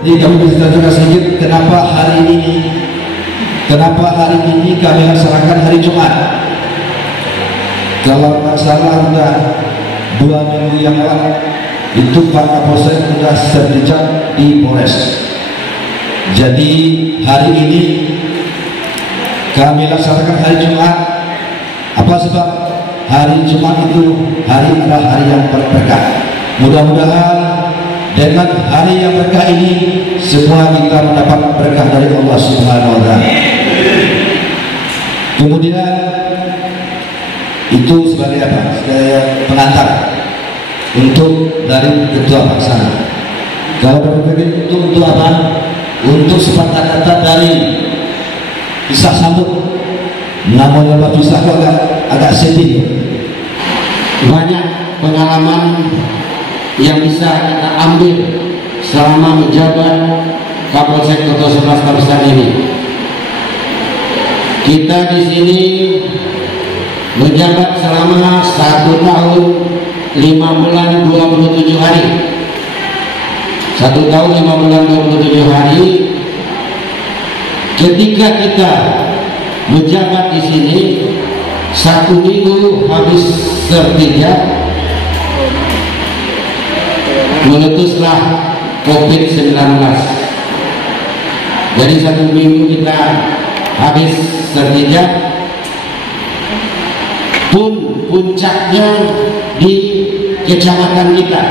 Jadi kami bercerita sedikit kenapa hari ini kami laksanakan hari Jumat. Kalau nggak salah sudah 2 minggu yang lalu itu Pak Kapolsek sudah sertijab di Polres. Jadi hari ini kami laksanakan hari Jumat. Apa sebab? Hari Jumat itu adalah hari yang berberkah. Mudah-mudahan dengan hari yang berkah ini semua kita mendapat berkah dari Allah Subhanahu wa taala. Kemudian itu sebagai apa? Sebagai pengantar untuk dari ketua pelaksana. Kalau berpikir itu untuk apa? Untuk sepatah kata dari kisah sambut. Namanya Pak Pisah itu agak sedih. Banyak pengalaman yang bisa kita ambil selama menjabat Kapolsek Kota 11 Tarusan ini. Kita di sini menjabat selama 1 tahun 5 bulan 27 hari. 1 tahun 5 bulan 27 hari. Ketika kita menjabat di sini 1 minggu habis sertijab, meletuslah COVID-19. Jadi 1 minggu kita habis sertijab, pun puncaknya di kecamatan kita,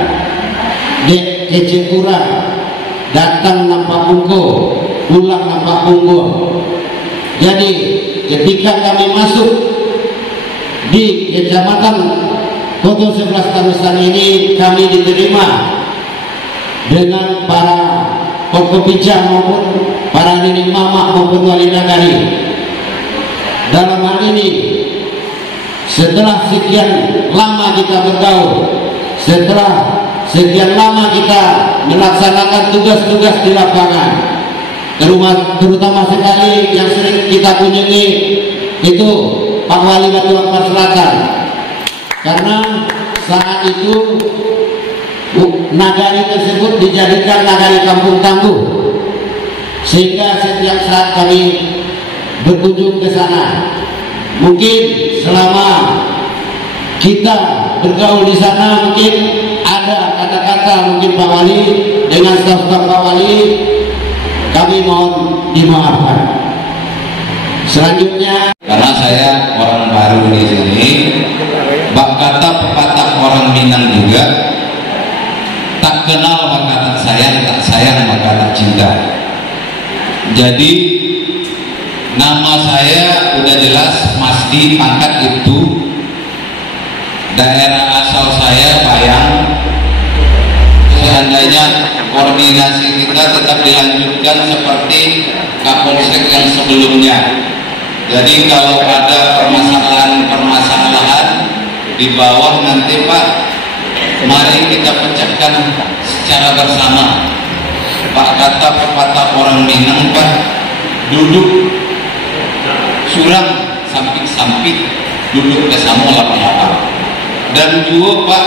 di Kecekura, datang nampak pungko, pulang nampak pungko. Jadi ketika kami masuk di kecamatan Kota 11 Tarusan ini, kami diterima dengan para tokoh bijak maupun para nenek mama maupun wali nagari. Dalam hal ini, setelah sekian lama kita bergaul, setelah sekian lama kita melaksanakan tugas-tugas di lapangan, terutama sekali yang sering kita kunjungi itu Pak Wali Batu Ampar Selatan, karena saat itu nagari tersebut dijadikan nagari kampung tangguh, sehingga setiap saat kami berkunjung ke sana. Mungkin selama kita bergaul di sana mungkin ada kata-kata mungkin Pak Wali dengan staf-staf Pak Wali, kami mohon dimaafkan. Selanjutnya, karena saya orang baru di sini, bak kata pepatah orang Minang juga, tak kenal maka tak sayang, tak sayang maka tak cinta. Jadi nama saya udah jelas, Masdi, pangkat itu, daerah asal saya Bayang. Seandainya koordinasi kita tetap dilanjutkan seperti Kapolsek yang sebelumnya. Jadi kalau ada permasalahan di bawah nanti Pak, mari kita pecahkan secara bersama. Pak, kata pepatah orang Minang Pak, duduk surang samping-samping, duduk bersama lapang-lapang. Dan juga Pak,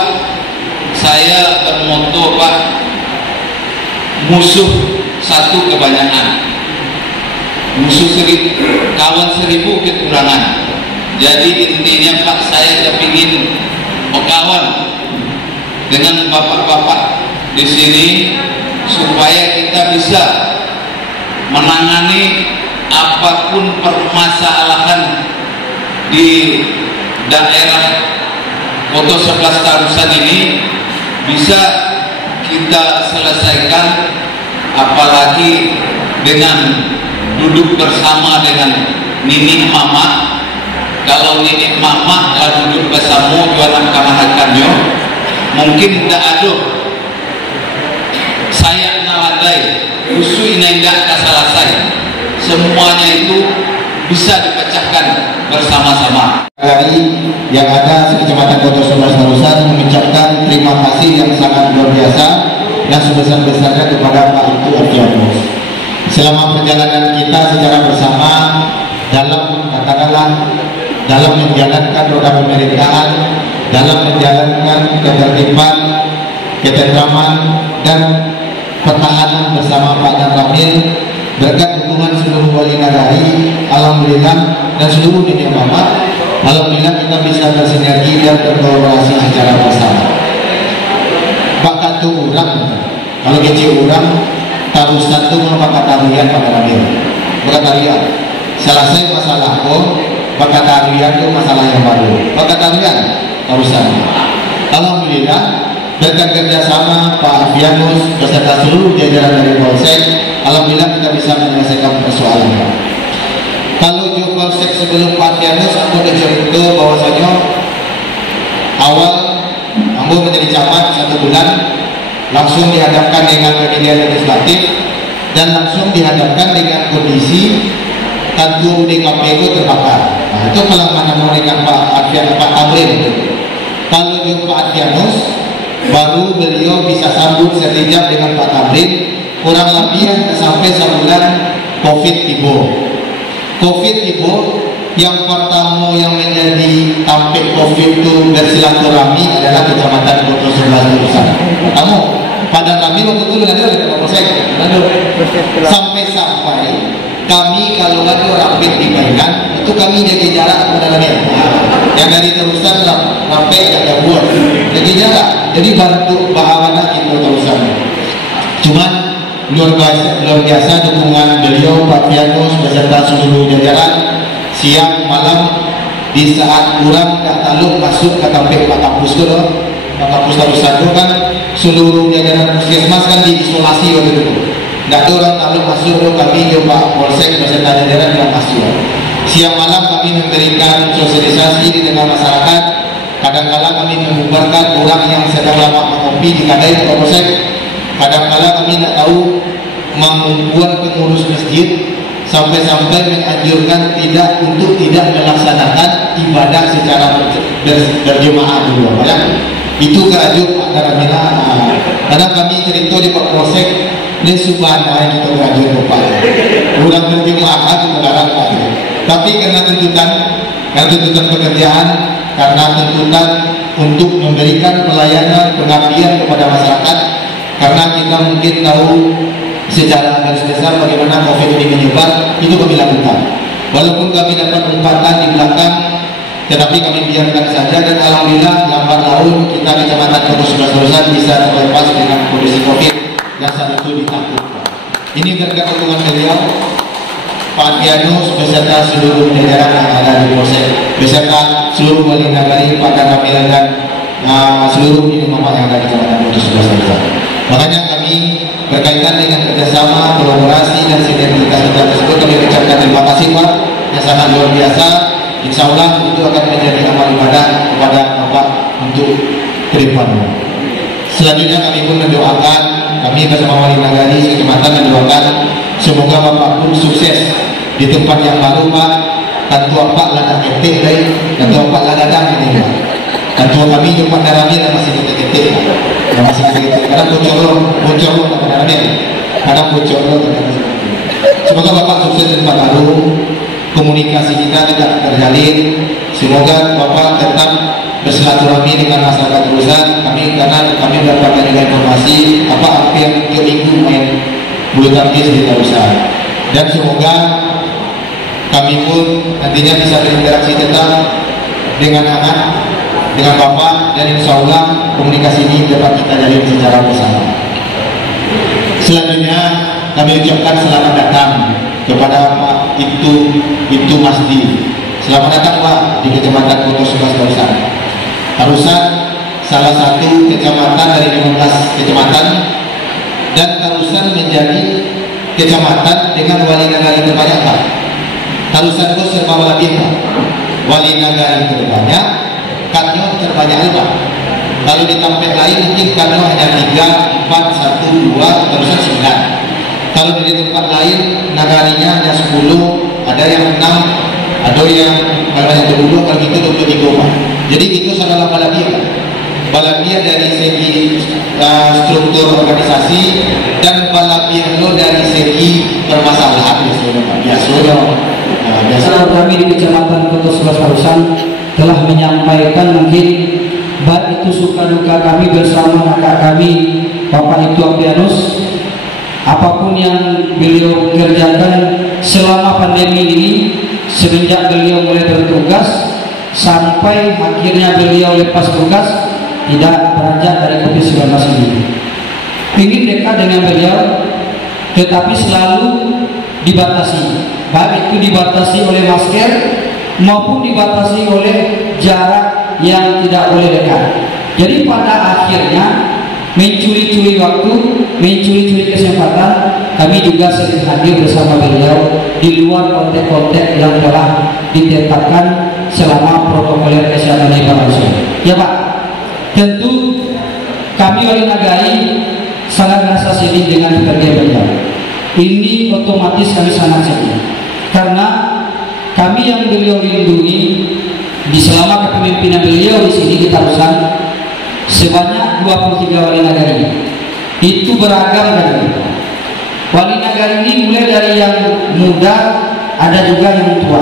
saya bermoto Pak, musuh satu kebanyakan, musuh kawan 1000 kekurangan. Jadi intinya Pak, saya kepingin berkawan dengan bapak-bapak di sini supaya kita bisa menangani apapun permasalahan di daerah Kota 11 Tarusan ini bisa kita selesaikan, apalagi dengan duduk bersama dengan Nini Mama. Kalau Nini Mama duduk bersama jualan kamanakannya, mungkin tidak ada saya naladai usu ini tidak salah saya, semuanya itu bisa dipecahkan bersama-sama. Dari yang ada di Kecamatan Kota 11 Tarusan mengucapkan terima kasih yang sangat luar biasa dan sebesar-besarnya kepada Pak Ibu Ardianus selama perjalanan kita secara bersama dalam katakanlah dalam menjalankan roda pemerintahan, dalam menjalankan ketertiban, ketentraman dan pertahanan bersama Pak Dan Ramil, berkat dukungan seluruh wali nagari, alhamdulillah, dan seluruh dunia Muhammad, alhamdulillah kita bisa bersinergi dan berkolaborasi secara bersama. Pak katu orang, kalau kecil orang, tarusan itu mengapa tarian Pak Ramil, bukan tarian. Selesai masalah Pak tarian itu masalah yang baru. Pak tarian tarusan. Alhamdulillah, berkat kerjasama Pak Afianus beserta seluruh jajaran dari Polsek, alhamdulillah kita bisa menyelesaikan persoalannya. Kalau di Polsek sebelum Pak Afianus, aku udah cerita bahwasanya awal Ambo menjadi camat 1 bulan, langsung dihadapkan dengan pemilihan legislatif dan langsung dihadapkan dengan kondisi kantor DKP itu terbakar. Nah, itu kalau mana mau dengan Pak Afianus, Pak Tamrin itu. Kalau di Pak Afianus, baru beliau bisa sambut sertijab dengan Pak Tamrin, kurang lebih sampai sebulan COVID tiba. COVID tiba, yang pertama yang menjadi tampil COVID itu bersilaturahmi adalah Kecamatan Kota 11 Terusan. Kamu pada kami waktu itu ada di Polsek, sampai kami kalau ada rapid di Mainan itu kami jaga jarak sebenarnya. Yang dari Terusan sampai ada buat jaga jarak. Jadi bantu bahawana kita Terusan. Cuman luar biasa dukungan beliau Pak Afianus beserta seluruh jajaran siang malam di saat kurang katalog masuk ke kampung Pak Kampus itu loh. Pak Kampus Terusan itu kan seluruh jajaran puskesmas kan diisolasi waktu itu. Nggak ada orang taluk masuk loh, kami ke Pak Polsek beserta jajaran yang masuk. Siang malam kami memberikan sosialisasi di tengah masyarakat. Kadang-kala kami membubarkan orang yang sedang lama mengopi di kadai Pak Polsek. Kadang-kala kami tidak tahu membuat pengurus masjid sampai-sampai menganjurkan untuk tidak melaksanakan ibadah secara berjemaah dulu. Itu kerajuk Pak Daramila. Karena kami cerita di Pak Polsek, ini subhanallah kita kerajuk Pak. Kurang berjemaah itu melarang Pak. Tapi karena tuntutan pekerjaan, karena tuntutan untuk memberikan pelayanan pengabdian kepada masyarakat, karena kita mungkin tahu secara garis besar bagaimana COVID ini menyebar, itu kami lakukan. Walaupun kami dapat umpatan di belakang, tetapi kami biarkan saja, dan alhamdulillah lambat laun kita Kecamatan Kota 11 Terusan bisa terlepas dengan kondisi COVID yang saat itu ditakutkan. Ini berkat dukungan beliau Pak Afianus beserta seluruh jajaran yang ada di Polsek, beserta seluruh wali nagari, Pak Ramil dan seluruh ini Muhammad yang ada di Kecamatan Kota 11 Terusan. Makanya kami berkaitan dengan kerjasama, kolaborasi dan sinergitas kita tersebut, kami ucapkan terima kasih Pak yang sangat luar biasa. Insya Allah itu akan menjadi amal ibadah kepada Bapak untuk ke depannya. Selanjutnya kami pun mendoakan, kami bersama wali nagari Kecamatan mendoakan semoga Bapak pun sukses di tempat yang baru Pak. Tentu Bapak lada ketik dari, tentu Bapak lada dadang ini Pak. Tentu kami di Pak Daramil masih ketik-ketik, masih ketik-ketik. Karena bocor Pak Daramil, karena bocor. Semoga Bapak sukses di tempat baru. Komunikasi kita tidak terjalin. Semoga Bapak tetap bersilaturahmi dengan masyarakat Terusan. Karena kami mendapatkan juga informasi apa yang minggu main bulu tangkis di Terusan. Dan semoga kami pun nantinya bisa berinteraksi tetap dengan anak, dengan Bapak, dan insya Allah komunikasi ini dapat kita jalin secara bersama. Selanjutnya kami ucapkan selamat datang kepada Pak itu Masdi. Selamat datang Pak di Kecamatan Kota 11 Terusan. Terusan salah satu kecamatan dari 15 kecamatan, dan Terusan menjadi kecamatan dengan wali nagari terbanyak Pak. Terusan itu serba lebih Pak. Wali nagari terbanyak, kanyo terbanyak Pak. Kalau di tempat lain mungkin kanyo hanya 3, 4, 1, 2, Terusan 9. Kalau di tempat lain nagarinya hanya 10, ada yang 6, ada yang kalau hanya 20, kalau gitu 23 Pak. Jadi itu adalah balabia. Balabia dari segi struktur organisasi dan balabia lo dari segi permasalahan biasanya. Biasa kami di Kecamatan Kota 11 Terusan telah menyampaikan mungkin baik itu suka duka kami bersama kakak kami Bapak itu Afianus apapun yang beliau kerjakan selama pandemi ini, semenjak beliau mulai bertugas sampai akhirnya beliau lepas tugas, tidak beranjak dari COVID-19 ini. Ingin dekat dengan beliau, tetapi selalu dibatasi, baik itu dibatasi oleh masker maupun dibatasi oleh jarak yang tidak boleh dekat. Jadi pada akhirnya mencuri-curi waktu, mencuri-curi kesempatan, kami juga sering hadir bersama beliau di luar konteks-konteks yang telah ditetapkan selama protokol kesehatan di Indonesia. Ya Pak, tentu kami Wali Nagari sangat merasa sedih dengan kepergian beliau. Ini otomatis kami sangat sedih karena kami yang beliau lindungi di selama kepemimpinan beliau di sini di Tarusan sebanyak 23 wali nagari. Itu beragam kan. Wali nagari ini mulai dari yang muda, ada juga yang tua.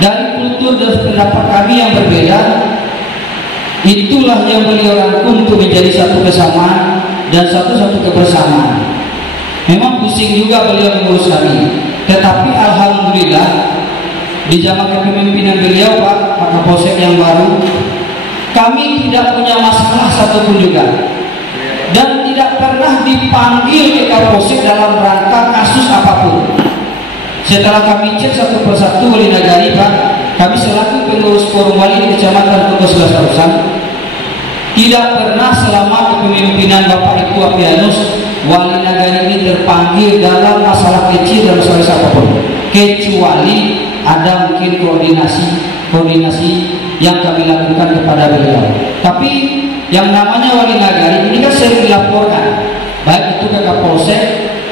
Dari kultur dan pendapat kami yang berbeda, itulah yang beliau rangkum untuk menjadi satu kesamaan dan satu-satu kebersamaan. Memang pusing juga beliau mengurus kami, tetapi alhamdulillah di zaman kepemimpinan beliau Pak Kapolsek yang baru, kami tidak punya masalah satupun juga, dan tidak pernah dipanggil ke Kapolsek dalam rangka kasus apapun. Setelah kami cek satu persatu wali nagari Pak, kami selaku pengurus forum wali di Kecamatan Tugas Tarusan, tidak pernah selama kepemimpinan Bapak Ibu Apianus wali nagari ini terpanggil dalam masalah kecil dan masalah apapun, kecuali ada mungkin koordinasi yang kami lakukan kepada beliau. Tapi yang namanya wali nagari ini kan sering dilaporkan, baik itu ke Kapolsek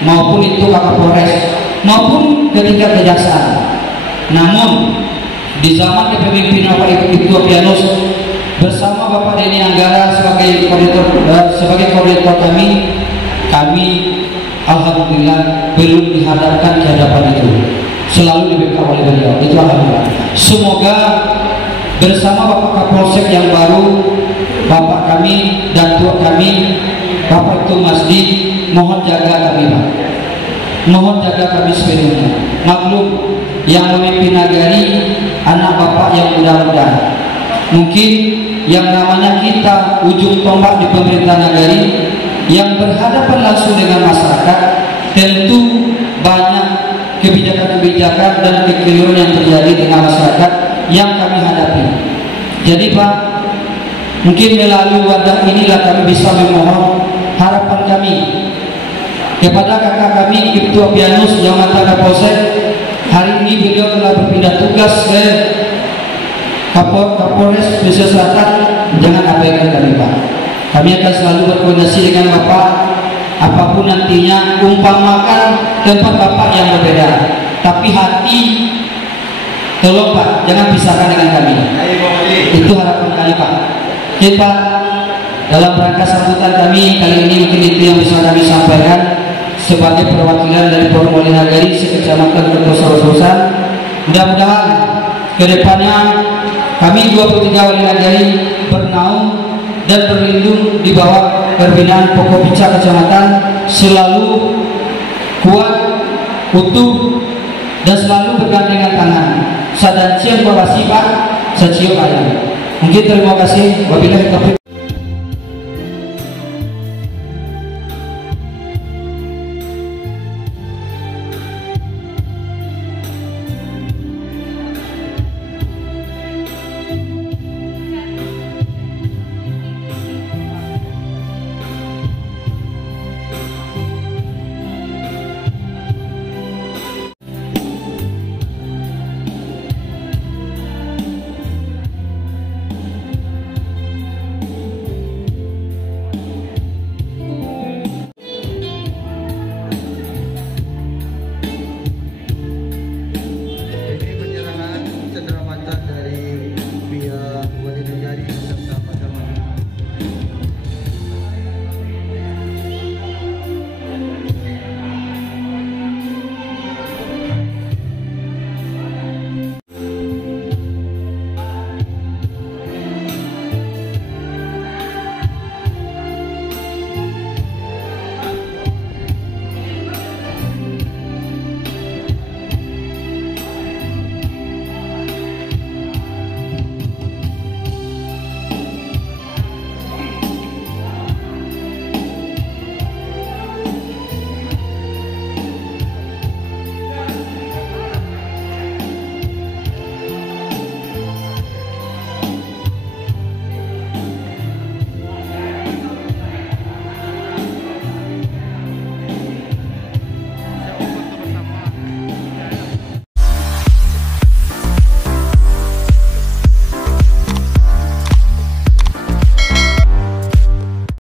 maupun itu ke Kapolres maupun ketika kejaksaan. Namun di zaman kepemimpinan Bapak Ibu Apianus bersama Bapak Denny Anggara sebagai koordinator kami alhamdulillah belum dihadapkan ke hadapan itu, selalu dibackup oleh beliau. Itu alhamdulillah. Semoga bersama Bapak Kapolsek yang baru, Bapak kami dan Tua kami, Bapak itu Masdi, mohon jaga kami Pak, mohon jaga kami sepenuhnya. Maklum yang memimpin nagari anak Bapak yang muda-muda, mungkin yang namanya kita ujung tombak di pemerintah nagari yang berhadapan langsung dengan masyarakat, tentu banyak kebijakan-kebijakan dan kekeliruan yang terjadi dengan masyarakat yang kami hadapi. Jadi Pak, mungkin melalui wadah inilah kami bisa memohon harapan kami kepada kakak kami Ibtu Apianus yang mantan Kapolsek. Hari ini beliau telah berpindah tugas ke Kapolres Pesisir Selatan. Jangan abaikan kami Pak. Kami akan selalu berkoordinasi dengan Bapak, apapun nantinya, umpamakan tempat Bapak yang berbeda, tapi hati tolong Pak, jangan pisahkan dengan kami. Itu harapan kami Pak. Kita dalam rangka sambutan kami kali ini mungkin itu yang bisa kami sampaikan sebagai perwakilan dari Forum Wali Nagari Sekecamatan Kertosarosan. Mudah-mudahan kedepannya kami 23 wali nagari bernaung dan berlindung di bawah pembinaan Pokok Pica Kecamatan selalu kuat, utuh, dan selalu bergandengan tangan. Sadancian bawasi Pak, sacium ayam. Mungkin terima kasih. Wabillahi taufiq.